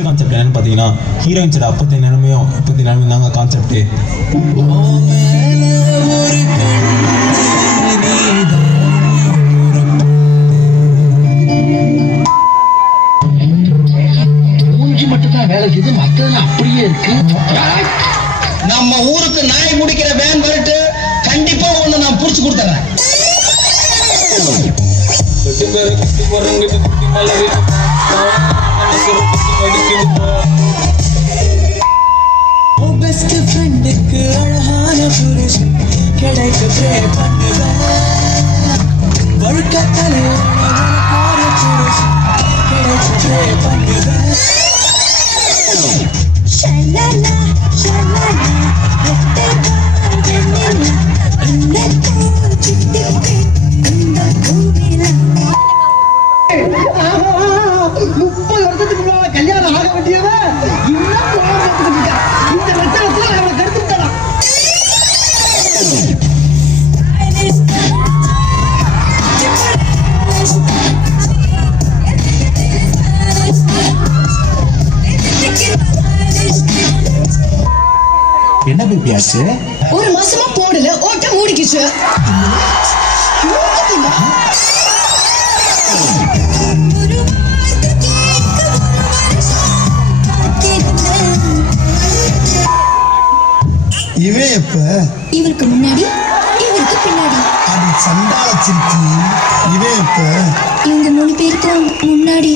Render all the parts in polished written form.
First concept என்னன்னு பார்த்தீங்கன்னா ஹீரோயின்ஸோட அப்பத்தி நிலைமையும் தாங்க கான்செப்ட்டு. வேலை செய்து மத்ததுல அப்படியே இருக்கு. நம்ம ஊருக்கு நாய் முடிக்கிற வேன் வரட்டு கண்டிப்பா ஒண்ணு நான் புடிச்சு கொடுத்துறேன். பெஸ்ட் ஃப்ரெண்டுக்கு அழகான புருஷன் கிடைக்க ப்ரே பண்ணுவேன். வழுக்கத்தலை புருஷன் கிடைக்க ப்ரே பண்ணுவேன். ஷலலா ஷலலா வெட்டவாங்கனிலா இன்னக்கு சிட்டிக்கு இந்த பூமிலா. 30 வருஷத்துக்கு முன்னால கல்யாணம் ஆக வேண்டியவன் இன்னும் போராட்டத்துக்கு இந்த லட்சணத்துல அவனை கெடுத்துட்டான். என்ன பேபியாச்சு? ஒரு மாசமா போடல, ஓட்ட மூடிக்கிச்சு. இவன் எப்ப? இவருக்கு முன்னாடி இவருக்கு பின்னாடி. அது சண்டாளச்சிருக்கி. இவன் எப்ப? இவங்க 3 பேருக்கும் முன்னாடி.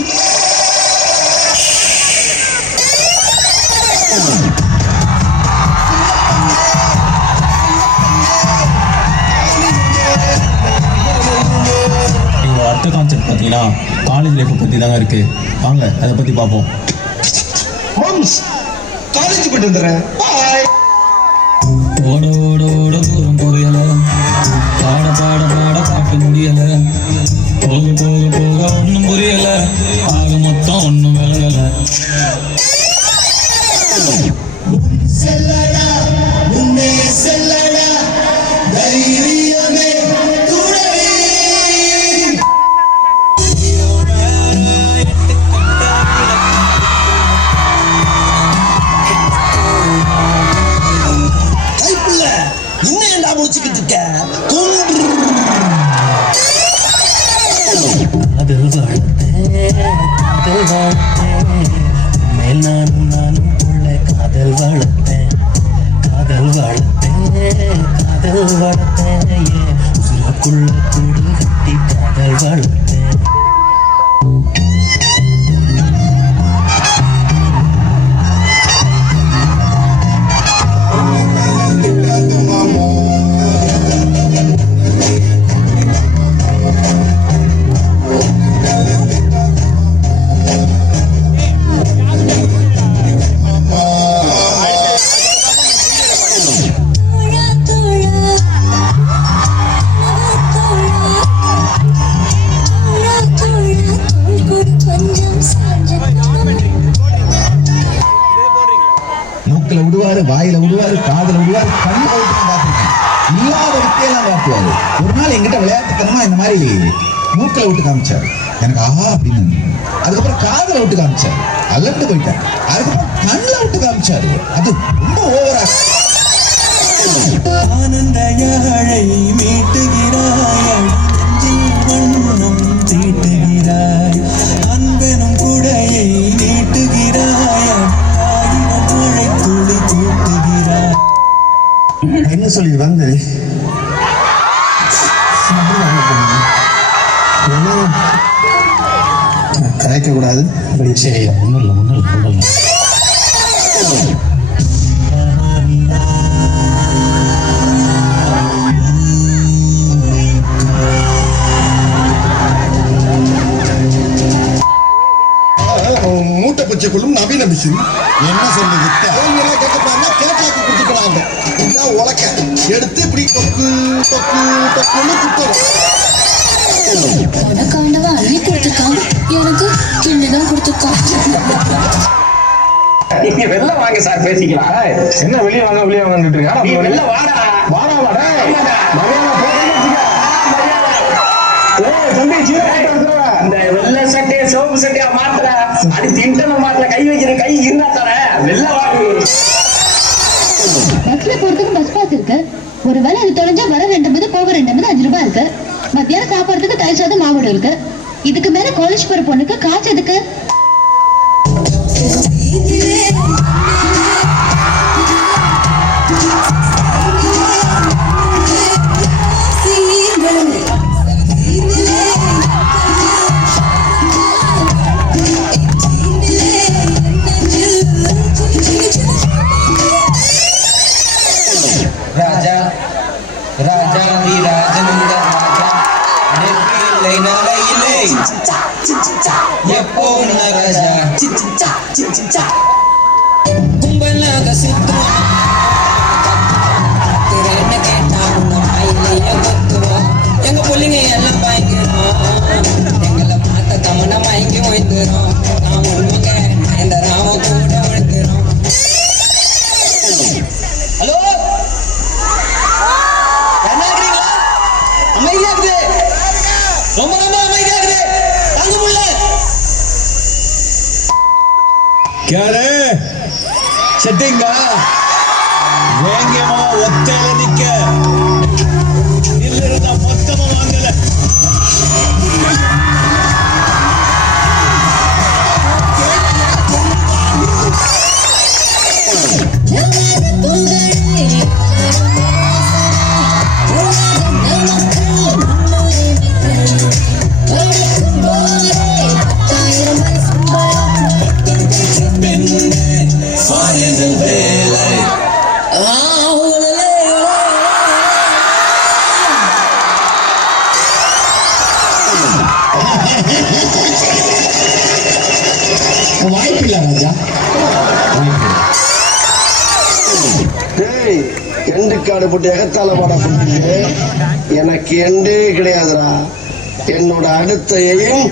அடுத்த கான்செப்ட் பார்த்தீங்கன்னா காலேஜ் லைஃப்பை பற்றி தாங்க இருக்கு. வாங்க அதை பற்றி பார்ப்போம். காலேஜ் போயிட்டு வந்துடுறேன். பாய். ஓட ஓட ஓட தூரம் புரியல, பாட பாட பாட பாட்டு முடியல, போக போக போக ஒன்றும் புரியல, ஆக மொத்தம் ஒன்றும் விளங்கல. செல்லடா முன்னே செல்லடா தைரியமே துணை. கைப்புள்ள இன்னும் ஏண்டா முடிச்சுக்கிட்டு இருக்க? காதல் வளர்த்தேன் மேல் நானும் உள்ள காதல் வளர்த்தேன் உசுரக்குள்ள கூடு கட்டி காதல் வளர்த்தேன். மூக்கில விடுவாரு, வாயில விடுவாரு, காதல விடுவாரு, கண்ணு விட்டு பார்த்துருக்கேன். இல்லாத வித்தையெல்லாம் காட்டுவாரு. ஒரு நாள் எங்கிட்ட விளையாட்டுத்தனமா இந்த மாதிரி மூக்கில விட்டு காமிச்சாரு. எனக்கு ஆஹா அப்படின்னு. அதுக்கப்புறம் காதல விட்டு காமிச்சாரு, அலட்டு போயிட்டேன். அதுக்கப்புறம் கண்ணில் விட்டு காமிச்சாரு. அது ரொம்ப ஓவரா. ஆனந்த யாழை மீட்டுகிறாய், வண்ணம் தீட்டுகிறாய், அன்பெனும் குடையை நீட்டுகிறாய், மழை துளி கூட்டுகிறாய். என்ன சொல்லி வந்து கரைக்க கூடாது. சரி, ஒன்றும் இல்லை. மூட்டை பச்சைக்குள்ளும் நவீன மிஷின் என்ன சொல்லு வித்த கேட்கப்பாருன்னா கேட்டாக்கு கொடுத்துக்கிறாங்க. இதான் உலக்க எடுத்து இப்படி தொக்கு தொக்கு தொக்குன்னு குத்தணும். உனக்காண்டவா அள்ளி கொடுத்துருக்கான், எனக்கு கிண்ணிதான் கொடுத்துருக்கான். நீங்க வெளில வாங்க சார், பேசிக்கலாம். என்ன வெளியே வாங்க இருக்கா? நீ வெளில வாடா. இந்த வெள்ளை சட்டையை சிவப்பு சட்டையா மாத்துற, அது திண்டன மாத்திர கை வைக்கிற பஸ்ல போறதுக்கு பஸ் பாஸ் இருக்கு. ஒருவேளை அது தொலைஞ்சா வர 2 போக 2 5 ரூபாய் இருக்கு. மத்தியானம் சாப்பாடுறதுக்கு தயிர் சாதம் மாவோடு இருக்கு. இதுக்கு மேல காலேஜ் போற பொண்ணுக்கு காசு எதுக்கு? ராஜா ராஜாதி ராஜனுங்க ராஜா நெற்றில்லை நடையில்லை எப்போ ராஜா கும்பலாக சுத்துவோம் என்ன கேட்டா உங்க வாயிலேயே கொத்துவோம். எங்க பிள்ளைங்க எல்லாம் பயங்கரம் எங்களை பார்த்த தமன மயங்கி வைத்துறோம். நாம் உண்மைங்க இந்த ராம கூட விழுத்துறோம். ஹலோ என்ன ஆகுறீங்களா? அமைதியா இருக்குது, ரொம்ப ரொம்ப அமைதியா இருக்குது, தாங்க முடியல. கேளு செட்டிங்க வேங்கமா ஒத்தையில நிக்க இல்ல மொத்தமா வாங்கல. வாய்ப்பில்லை ராஜா, டேய் எண்டு காடு போட்டு எகத்தால பாட சொல்லிட்டு எனக்கு எண்டே கிடையாதுடா. என்னோட அடுத்த எய்ம்